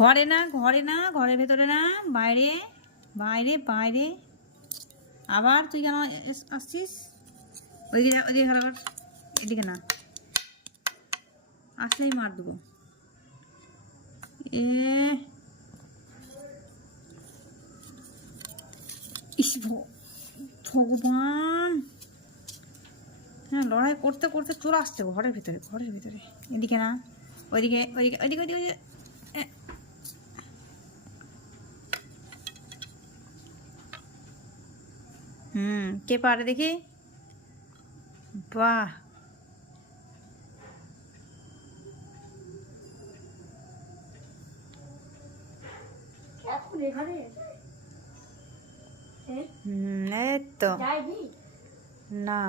ঘরে না, ঘরে না, ঘরের ভেতরে না, বাইরে, বাইরে, বাইরে। আবার তুই কেন আসছিস? ওইদিকে, ওইদিকে ভালো কর, এদিকে না, আসলেই মার দেবো। এ ইস ভগবান, হ্যাঁ, লড়াই করতে করতে চলে আসছে ঘরের ভিতরে, ঘরের ভিতরে। এদিকে না, ওইদিকে, ওইদিকে, ওইদিকে, ওইদিকে, ওইদিকে। কে পারে দেখি? বাহ, এই তো না,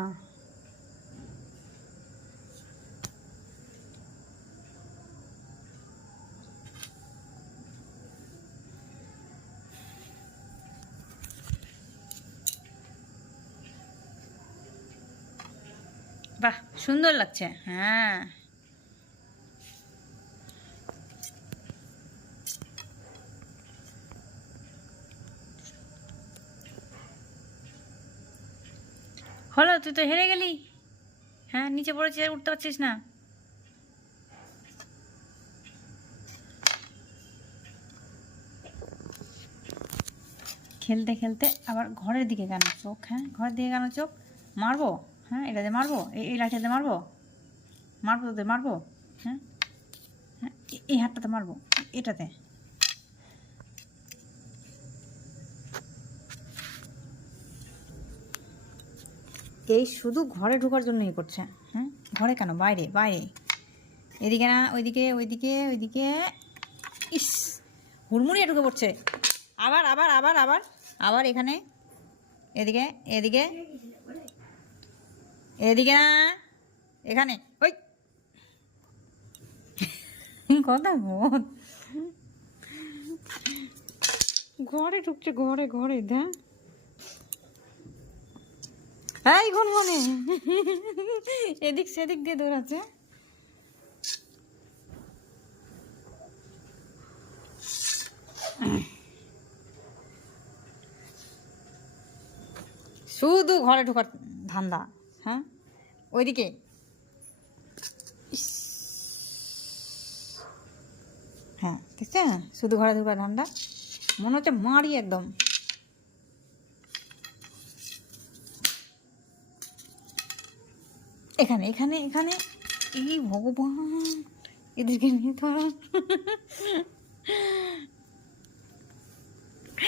বাহ, সুন্দর লাগছে। হ্যাঁ, হলো, তুই তো হেরে গেলি। হ্যাঁ, নিচে পড়েছিস, আর উঠতে পারছিস না। খেলতে খেলতে আবার ঘরের দিকে কেন চোখ? হ্যাঁ, ঘরের দিকে কেন চোখ? মারবো, হ্যাঁ, এটাতে মারবো, এই লাঠিতে মারবো, মারবো তোদের, মারবো। হ্যাঁ, হ্যাঁ, এই হাতটাতে মারবো, এটাতে। এই শুধু ঘরে ঢোকার জন্যই করছে। হ্যাঁ, ঘরে কেন, বাইরে, বাইরে। এদিকে না, ওইদিকে, ওইদিকে, ওইদিকে। ইস, হুড়মুড়িয়ে ঢুকে পড়ছে। আবার আবার আবার আবার আবার এখানে, এদিকে, এদিকে, এদিকে না, এখানে, ওই কথা বল। ঘরে ঢুকছে, ঘরে, ঘরে। দেখ, এই ঘন মনে এদিক সেদিক দিয়ে দৌড়াচ্ছে। শুধু ঘরে ঢোকার ধান্দা। হ্যাঁ, ওইদিকে। হ্যাঁ, দেখছে, শুধু ঘরে ঢোকার ধান্দা। মনে হচ্ছে মারি একদম। এখানে, এখানে, এখানে। এই ভগবান, এদেরকে নিয়ে তো